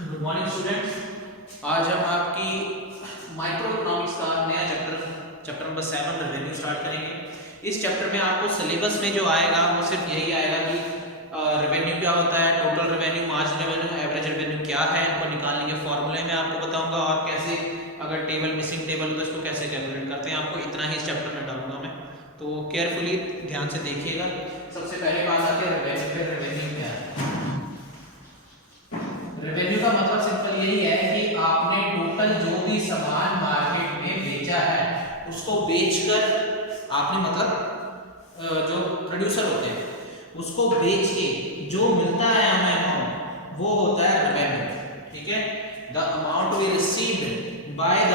Good morning students. आज हम आपकी माइक्रो इकोनॉमिक्स का नया चैप्टर नंबर 7 रेवेन्यू स्टार्ट करेंगे। इस चैप्टर में आपको सिलेबस में जो आएगा वो सिर्फ यही आएगा कि रेवेन्यू क्या होता है, total revenue, margin revenue, average revenue क्या है, इनको निकालने के फॉर्मूले में आपको बताऊंगा और कैसे अगर टेबल मिसिंग टेबल होता है उसको कैसे कैलकुलेट करते हैं, आपको इतना ही इस चैप्टर में डालूंगा मैं, तो केयरफुली ध्यान से देखिएगा। सबसे पहले बात आती है रेवेन्यू। रेवेन्यू क्या है? रेवेन्यू का मतलब सिंपल यही है कि आपने टोटल जो भी सामान मार्केट में बेचा है उसको बेचकर आपने मतलब जो प्रोड्यूसर होते हैं उसको बेच के जो मिलता है हमें अमाउंट वो होता है रेवेन्यू। ठीक है, the amount we received by the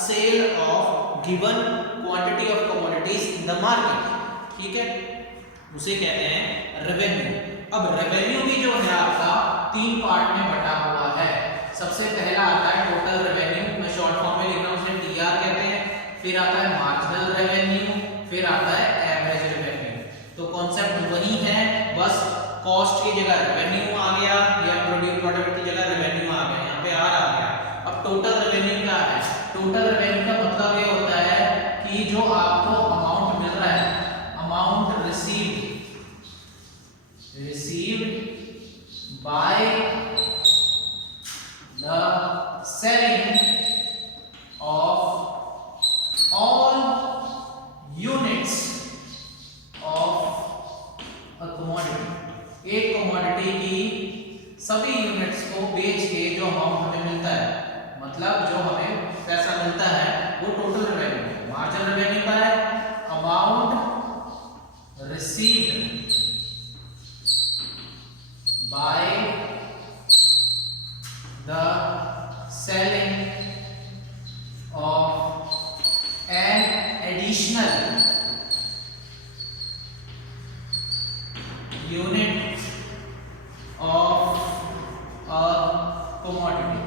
sale of given quantity of commodities in the market. ठीक है, उसे कहते हैं रेवेन्यू। अब रेवेन्यू भी जो है आपका तीन पार्ट में बटा हुआ है। सबसे पहला आता है टोटल रेवेन्यू, मैं शॉर्ट फॉर्म में लिख रहा हूं, उसे टीआर कहते हैं। फिर आता है मार्जिनल रेवेन्यू, फिर आता है एवरेज रेवेन्यू। तो कॉन्सेप्ट वही है, बस कॉस्ट की जगह रेवेन्यू आ गया या प्रोडक्ट की जगह रेवेन्यू आ गया, यहाँ पे आर आ गया। अब टोटल रेवेन्यू क्या है? टोटल रेवेन्यू का मतलब ये होता है कि जो आपको अमाउंट मिल रहा है, amount received by the selling of all units of a commodity। एक कमोडिटी की सभी यूनिट्स को बेच के जो अमाउंट हमें मिलता है, मतलब जो हमें पैसा मिलता है वो टोटल रेवेन्यू है। मार्जिनल रेवेन्यू का है amount received by the selling of an additional unit of a commodity।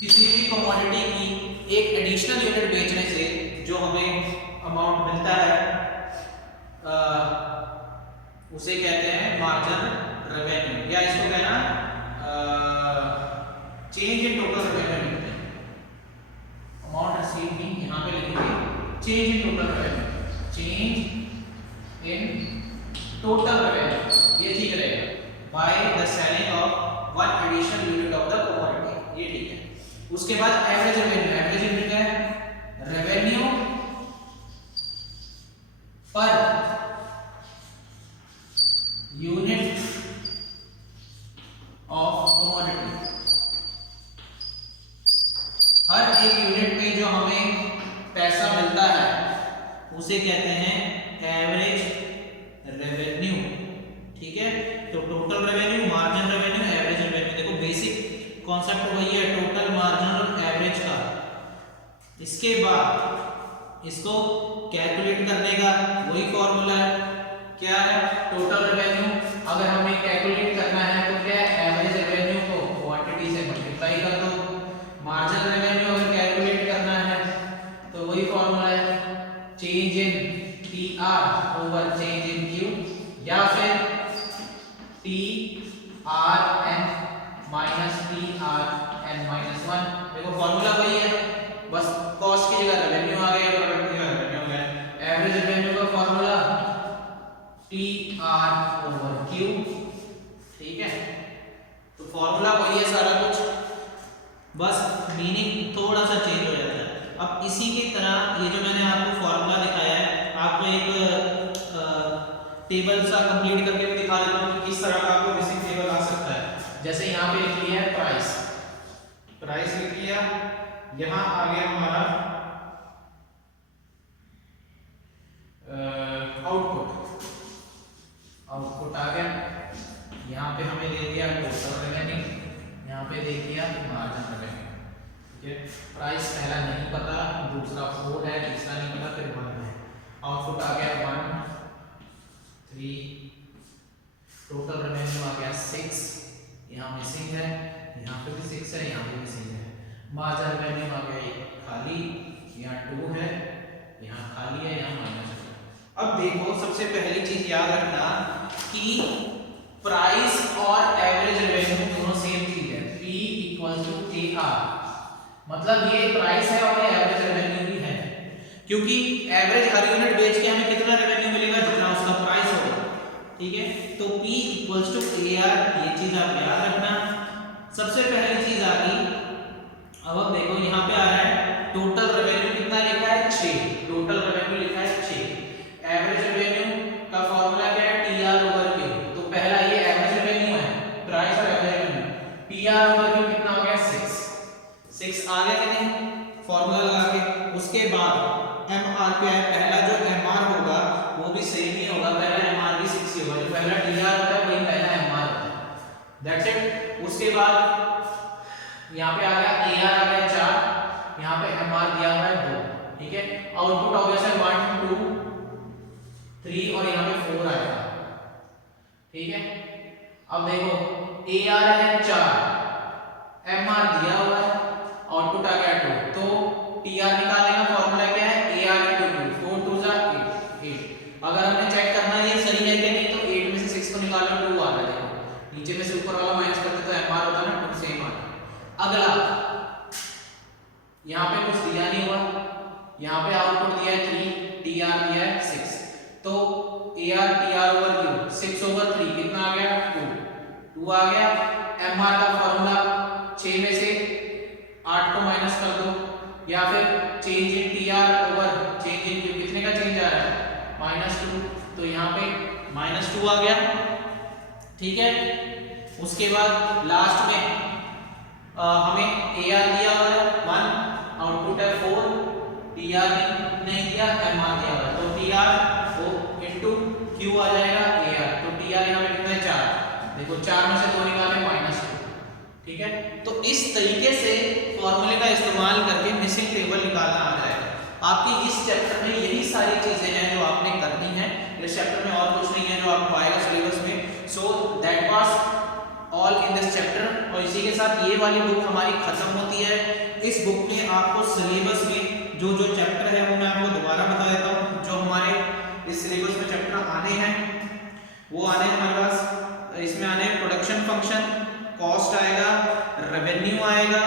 किसी भी कमोडिटी की एक एडिशनल यूनिट बेचने से जो हमें अमाउंट मिलता है उसे कहते हैं मार्जिनल रेवेन्यू, या इसको कहना चेंज इन टोटल रेवेन्यू लिखते हैं। अमाउंट रिसीव्ड भी यहां पे लिखेंगे change in total revenue, change in total revenue, ये ठीक रहेगा। By the selling of one additional unit of the commodity, ये ठीक है। उसके बाद एवरेज रेवेन्यू। एवरेज रेवेन्यू क्या है? Revenue per unit of commodity. हर एक यूनिट पे जो हमें पैसा मिलता है उसे कहते हैं एवरेज रेवेन्यू। ठीक है, तो total revenue, margin revenue, average revenue. देखो बेसिक कॉन्सेप्ट वही है, टोटल, मार्जिन और एवरेज का। इसके बाद इसको कैलकुलेट करने का वही फॉर्मूला है, क्या है? टोटल रेवेन्यू अगर हमें कैलकुलेट करना है तो क्या है? एवरेज रेवेन्यू को क्वांटिटी से मल्टीप्लाई कर दो। मार्जिनल रेवेन्यू अगर कैलकुलेट करना है तो वही फॉर्मूला है change in TR over change in Q, या फिर टीआरएन माइनस टीआरएन माइनस 1। देखो फॉर्मूला वही है, बस कॉस्ट की जगह रेवेन्यू आ गया, प्रोडक्ट की जगह रेवेन्यू आ गया। एवरेज रेवेन्यू का फॉर्मूला TR over Q। ठीक है, तो फॉर्मूला वही है सारा कुछ, बस मीनिंग थोड़ा सा चेंज हो जाता है। अब इसी की तरह ये जो मैंने आपको फॉर्मूला दिखाया है, आपको एक टेबल सा कंप्लीट करके भी दिखा देता हूँ कि किस तरह का आपको बेसिक टेबल आ सकता है। जैसे यहाँ पे लिख लिया है प्राइस, प्राइस लिख लिया, यहाँ आ गया हमारा आउटपुट, आउटपुट आ गया। यहाँ पे हमें दे दिया टोटल रेवेन्यू, यहाँ पे दे दिया मार्जिन रेवेन्यू। ठीक है, प्राइस पहला नहीं पता, दूसरा 4 है, तीसरा नहीं पता, फिर 1 है। आउटपुट आ गया 1 3, टोटल रेवेन्यू आ गया 6, यहाँ मिसिंग है, यहाँ पे भी 6 है, यहाँ पे मिसिंग है। मार्जिन रेवेन्यू आ गया एक खाली, यहाँ 2 है, यहाँ खाली है, यहाँ माइनस है। अब देखो सबसे पहली चीज याद रखना कि प्राइस और एवरेज रेवेन्यू मतलब ये प्राइस है और ये एवरेज रेवेन्यू भी है, क्योंकि एवरेज हर यूनिट बेच के हमें कितना रेवेन्यू मिलेगा, जितना उसका प्राइस होगा। ठीक है, तो P इक्वल्स टू AR, ये चीज आप याद रखना। सबसे पहली चीज आ गई, अब देखो यहाँ पे आ रहा है टोटल रेवेन्यू कितना लिखा है 6, टोटल रेवेन्यू लिखा है 6। एवरेज रेवेन्यू का फॉर्मूला क्या है, TR ओवर Q। तो पहला ये एवरेज रेवेन्यू है, प्राइस और average revenue, PR over Q कितना हो गया 6 आ गया कि नहीं, फॉर्मूला लगा के। उसके बाद MR क्या है, पहला जो MR होगा वो भी सेम ही होगा, पहला MR भी 6 ही होगा, जो पहला TR होता है वही पहला MR होता है। That's it. उसके बाद यहाँ पे आ गया AR आ गया 4, यहाँ पे MR दिया हुआ है 2। ठीक है, आउटपुट ऑब्वियसली 1 2 3 और यहाँ पे 4 आएगा। ठीक है, अब देखो AR है 4, MR दिया हुआ है, आउटपुट आ गया 2, तो TR निकालने का फॉर्मूला क्या है, AR * 2, 4 2 जा 8। अगर हमने चेक करना है ये सही है कि नहीं, तो 8 में से 6 को निकालो 2 आ रहा है। देखो नीचे में से ऊपर वाला माइनस करते तो MR होता ना 2 सेम आ रहा है। अगला यहाँ पे कुछ दिया नहीं हुआ, यहाँ पे आउटपुट दिया है 3, TR दिया है 6, तो AR TR over Q 6 over 3 कितना आ गया 2 आ गया। MR का फॉर्मूला 6 में से 8 को माइनस कर दो, या फिर change in TR over change in Q, कितने का चेंज आ रहा है -2, तो यहाँ पे -2 आ गया। ठीक है, उसके बाद लास्ट में हमें AR दिया हुआ है 1, आउटपुट है 4, TR नहीं दिया, MR दिया हुआ है, तो TR इनटू Q आ जाएगा AR, तो TR यहाँ पे कितना है 4, देखो 4 में से 2 निकाले -2। ठीक है, तो इस तरीके से फॉर्मूले का इस्तेमाल करके मिसिंग टेबल निकालना आ जाएगा। आपकी इस चैप्टर में यही सारी चीजें हैं जो आपने करनी है, इस चैप्टर में और कुछ नहीं है जो आपको आएगा सिलेबस में। So that was all in this chapter, और इसी के साथ ये वाली बुक हमारी खत्म होती है। इस बुक में आपको सिलेबस में जो जो चैप्टर है वो मैं आपको दोबारा बता देता हूँ। जो हमारे इस सिलेबस में चैप्टर आने हैं वो आने हैं हमारे पास, इसमें आने हैं प्रोडक्शन फंक्शन, कॉस्ट आएगा, रेवेन्यू आएगा,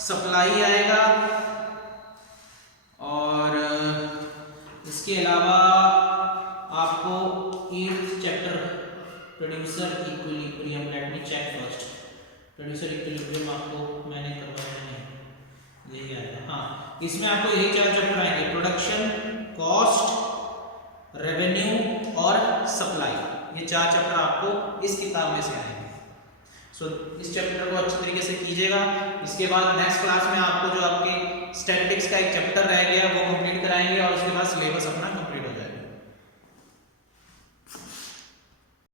सप्लाई आएगा, और इसके अलावा आपको 8th chapter producer equilibrium, let me check first, producer equilibrium आपको मैंने करवाया नहीं, यही आएगा। हाँ, इसमें आपको यही 4 चैप्टर आएंगे, प्रोडक्शन, कॉस्ट, रेवेन्यू और सप्लाई, ये 4 चैप्टर आपको इस किताब में से आएंगे। सो इस चैप्टर को अच्छी तरीके से कीजिएगा। इसके बाद नेक्स्ट क्लास में आपको जो आपके स्टैटिस्टिक्स का एक चैप्टर रह गया वो कंप्लीट कराएंगे, और उसके बाद सिलेबस अपना